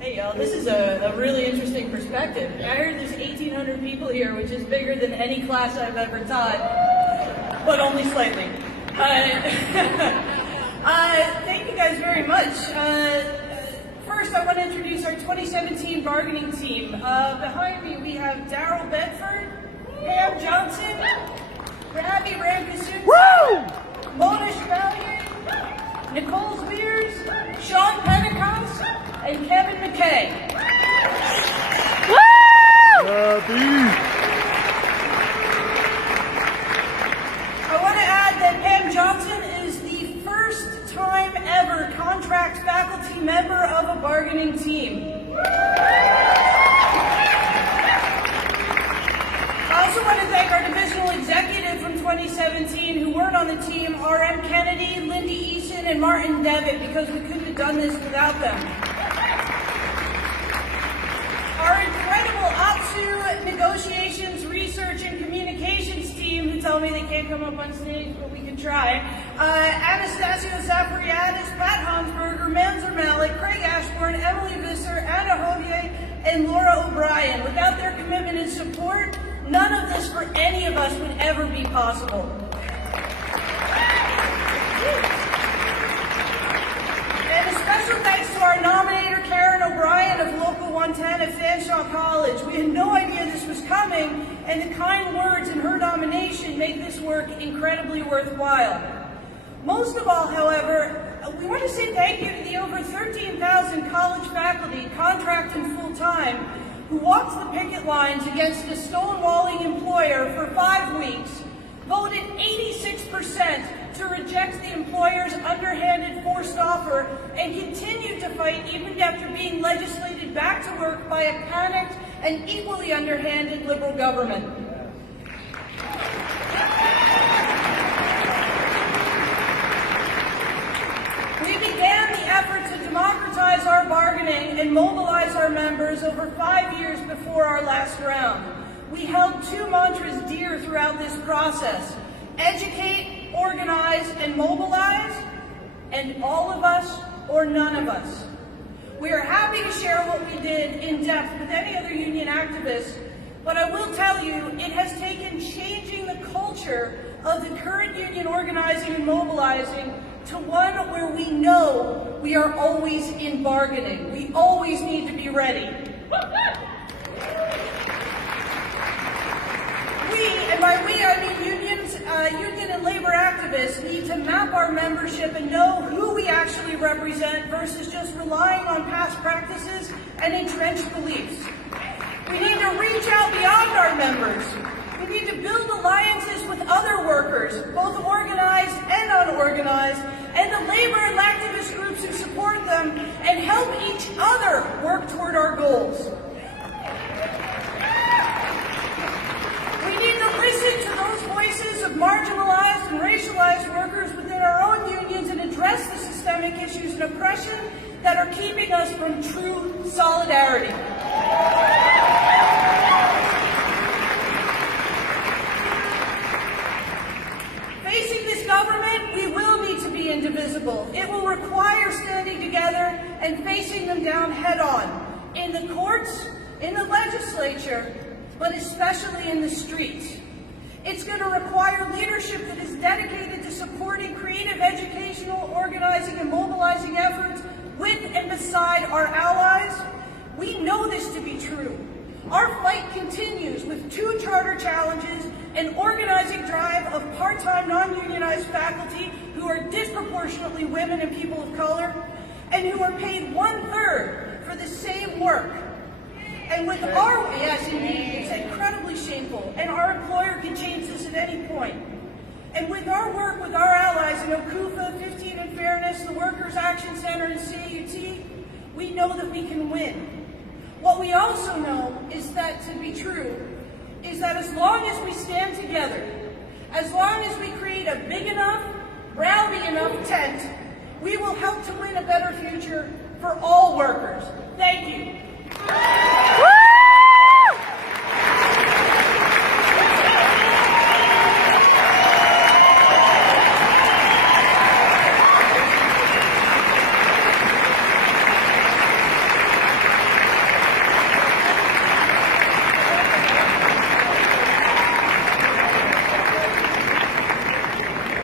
Hey y'all, this is a really interesting perspective. I heard there's 1,800 people here, which is bigger than any class I've ever taught, but only slightly. Thank you guys very much. First, I want to introduce our 2017 bargaining team. Behind me, we have Daryl Bedford, Pam Johnson, Rabbi Ramkasoon, Mona Chevalier, Nicole Spears, Sean Pentecost, and Kevin McKay. I want to add that Pam Johnson is the first time ever contract faculty member of a bargaining team. I also want to thank our divisional executive from 2017 who weren't on the team, R.M. Kennedy, Lindy Eason, and Martin Devitt, because we couldn't have done this without them. Our incredible ATSU negotiations, research, and communications team, who tell me they can't come up on stage, but we can try. Anastasio Zafariadis, Pat Hansberger, Manzur Malik, Craig Ashburn, Emily Visser, Anna Hodier, and Laura O'Brien. Without their commitment and support, none of this for any of us would ever be possible. And a special thanks to our nominator, Karen O'Brien of Local 110 at Fanshawe College. We had no idea this was coming, and the kind words in her nomination make this work incredibly worthwhile. Most of all, however, we want to say thank you to the over 13,000 college faculty, contract and full-time, who walked the picket lines against a stonewalling employer for 5 weeks, voted 86% to reject the employer's underhanded forced offer, and continued to fight even after being legislated back to work by a panicked and equally underhanded liberal government. We began the effort to democratize our bargaining and mobilize our members over 5 years before our last round. We held 2 mantras dear throughout this process: educate, organize, and mobilize, and all of us or none of us. We are happy to share what we did in depth with any other union activists, but I will tell you, it has taken changing the culture of the current union organizing and mobilizing to one where we know we are always in bargaining. We always need to be ready. We, and by we I mean union and labor activists, need to map our membership and know who we actually represent versus just relying on past practices and entrenched beliefs. We need to reach out beyond our members. We need to build alliances with other workers, both organized and unorganized, and the labor and activist groups who support them, and help each other work toward our goals. We need to listen to those voices of marginalized and racialized workers within our own unions and address the systemic issues and oppression that are keeping us from true solidarity. Facing this government, we will need to be indivisible. It will require standing together and facing them down head-on, in the courts, in the legislature, but especially in the streets. It's going to require leadership that is dedicated to supporting creative educational, organizing, and mobilizing efforts with and beside our allies. We know this to be true. Our fight continues with 2 charter challenges, an organizing drive of part-time non-unionized faculty who are disproportionately women and people of color, and who are paid 1/3 for the same work. And with our, yes indeed, it's incredibly shameful, and our employer can change this at any point. And with our work with our allies in OCUFA, 15 and Fairness, the Workers' Action Center, and CAAT, we know that we can win. What we also know is that to be true is that as long as we stand together, as long as we create a big enough, rowdy enough tent, we will help to win a better future for all workers. Thank you.